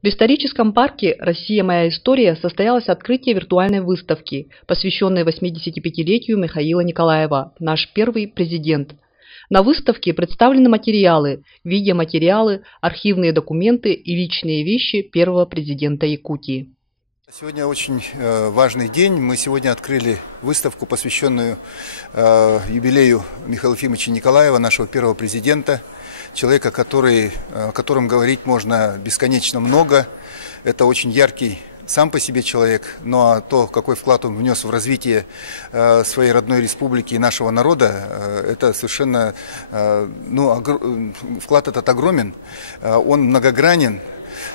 В историческом парке «Россия. Моя история» состоялось открытие виртуальной выставки, посвященной 85-летию Михаила Николаева, наш первый президент. На выставке представлены материалы, видеоматериалы, архивные документы и личные вещи первого президента Якутии. Сегодня очень важный день. Мы сегодня открыли выставку, посвященную юбилею Михаила Ефимовича Николаева, нашего первого президента, человека, о котором говорить можно бесконечно много. Это очень яркий сам по себе человек, но то, какой вклад он внес в развитие своей родной республики и нашего народа, это совершенно, вклад этот огромен, он многогранен.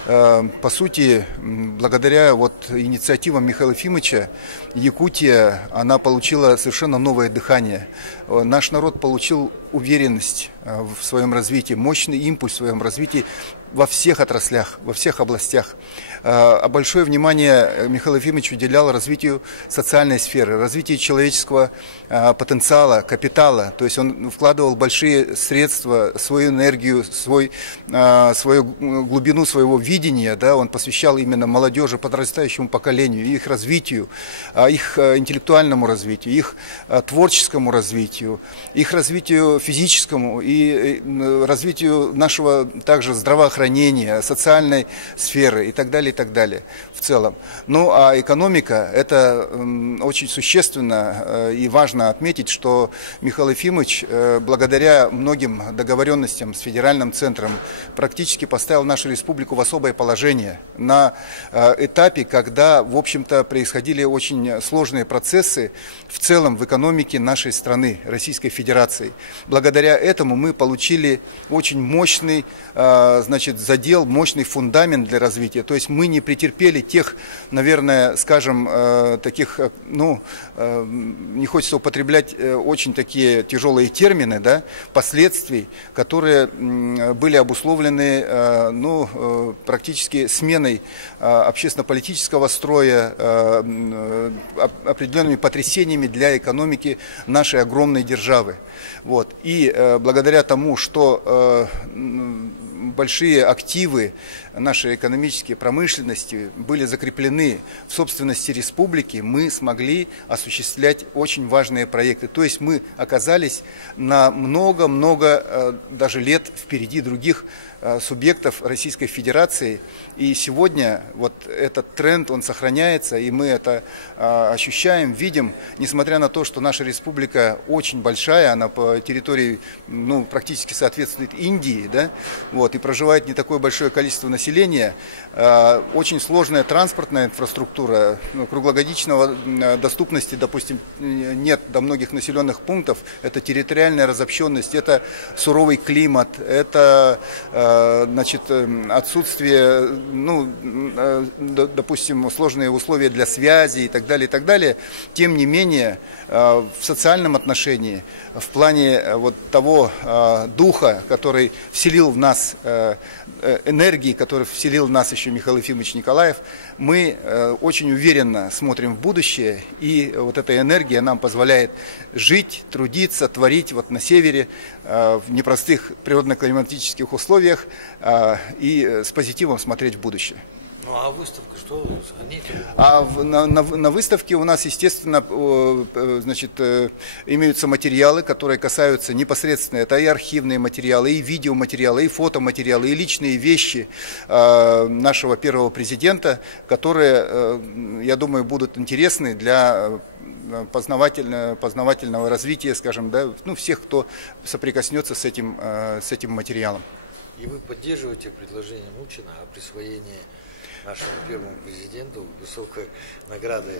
По сути, благодаря инициативам Михаила Ефимовича, Якутия, она получила совершенно новое дыхание. Наш народ получил уверенность в своем развитии, мощный импульс в своем развитии во всех отраслях, во всех областях. А большое внимание Михаил Ефимович уделял развитию социальной сферы, развитию человеческого потенциала, капитала. То есть он вкладывал большие средства, свою энергию, свою глубину своего видения, да, он посвящал именно молодежи, подрастающему поколению, их развитию, их интеллектуальному развитию, их творческому развитию, их развитию физическому и развитию нашего также здравоохранения, социальной сферы и так далее в целом. Ну а экономика, это очень существенно и важно отметить, что Михаил Ефимович благодаря многим договоренностям с федеральным центром практически поставил нашу республику в особое положение на этапе, когда, в общем-то, происходили очень сложные процессы в целом в экономике нашей страны, Российской Федерации. Благодаря этому мы получили очень мощный, задел, мощный фундамент для развития. То есть мы не претерпели тех, наверное, скажем, таких, не хочется употреблять очень такие тяжелые термины, да, последствий, которые были обусловлены, практически сменой общественно-политического строя, определенными потрясениями для экономики нашей огромной державы. И благодаря тому, что большие активы нашей экономической промышленности были закреплены в собственности республики, мы смогли осуществлять очень важные проекты. То есть мы оказались на много-много даже лет впереди других субъектов Российской Федерации. И сегодня этот тренд, он сохраняется, и мы это ощущаем, видим, несмотря на то, что наша республика очень большая, она по территории практически соответствует Индии, да, и проживает не такое большое количество населения, очень сложная транспортная инфраструктура, круглогодичного доступности, допустим, нет до многих населенных пунктов, это территориальная разобщенность, это суровый климат, это отсутствие, допустим, сложные условия для связи и так далее, и так далее. Тем не менее, в социальном отношении, в плане того духа, который вселил в нас, энергии, который вселил в нас еще Михаил Ефимович Николаев, мы очень уверенно смотрим в будущее, и эта энергия нам позволяет жить, трудиться, творить на севере, в непростых природно-климатических условиях, и с позитивом смотреть в будущее. Ну а выставка, что вы сохраните? На выставке у нас, естественно, имеются материалы, которые касаются непосредственно, это и архивные материалы, и видеоматериалы, и фотоматериалы, и личные вещи нашего первого президента, которые, я думаю, будут интересны для познавательного развития, скажем, да, всех, кто соприкоснется с этим материалом. И вы поддерживаете предложение Мучина о присвоении нашему первому президенту высокой награды,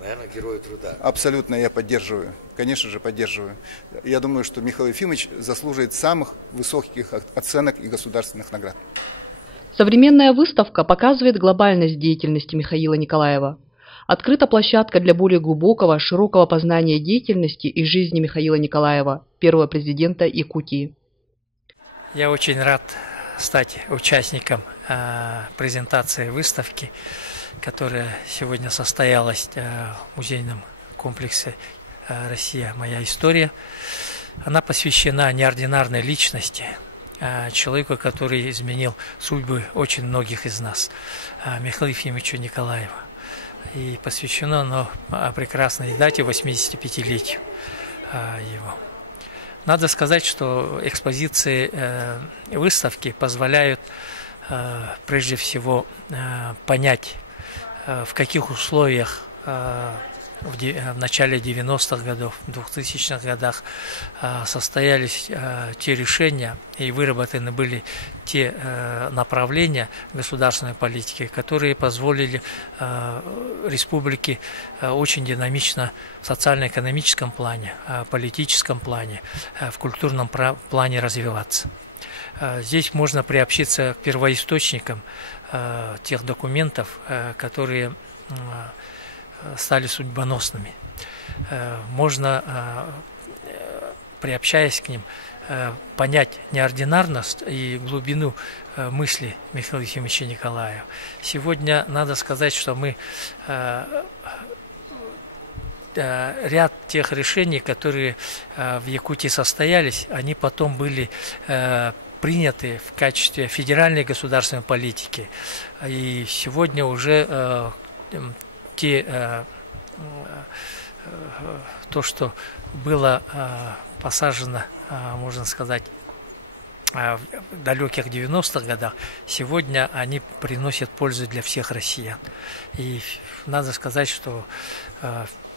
наверное, Герою труда? Абсолютно я поддерживаю, конечно же поддерживаю. Я думаю, что Михаил Ефимович заслуживает самых высоких оценок и государственных наград. Современная выставка показывает глобальность деятельности Михаила Николаева. Открыта площадка для более глубокого, широкого познания деятельности и жизни Михаила Николаева, первого президента Якутии. Я очень рад стать участником презентации выставки, которая сегодня состоялась в музейном комплексе «Россия. Моя история». Она посвящена неординарной личности, человеку, который изменил судьбы очень многих из нас, Михаилу Ефимовичу Николаеву. И посвящено оно прекрасной дате 85-летию его. Надо сказать, что экспозиции выставки позволяют прежде всего понять, в каких условиях в начале 90-х годов, в 2000-х годах состоялись те решения и выработаны были те направления государственной политики, которые позволили республике очень динамично в социально-экономическом плане, политическом плане, в культурном плане развиваться. Здесь можно приобщиться к первоисточникам тех документов, которые стали судьбоносными. Можно, приобщаясь к ним, понять неординарность и глубину мысли Михаила Ефимовича Николаева. Сегодня надо сказать, что мы ряд тех решений, которые в Якутии состоялись, они потом были приняты в качестве федеральной государственной политики. И сегодня уже то, что было посажено, можно сказать, в далеких 90-х годах, сегодня они приносят пользу для всех россиян. И надо сказать, что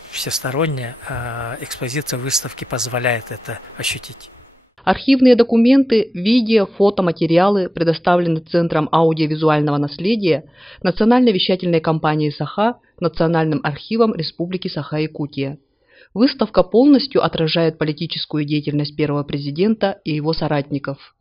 всесторонняя экспозиция выставки позволяет это ощутить. Архивные документы, видео, фотоматериалы предоставлены Центром аудиовизуального наследия, Национальной вещательной компанией Саха, Национальным архивом Республики Саха-Якутия. Выставка полностью отражает политическую деятельность первого президента и его соратников.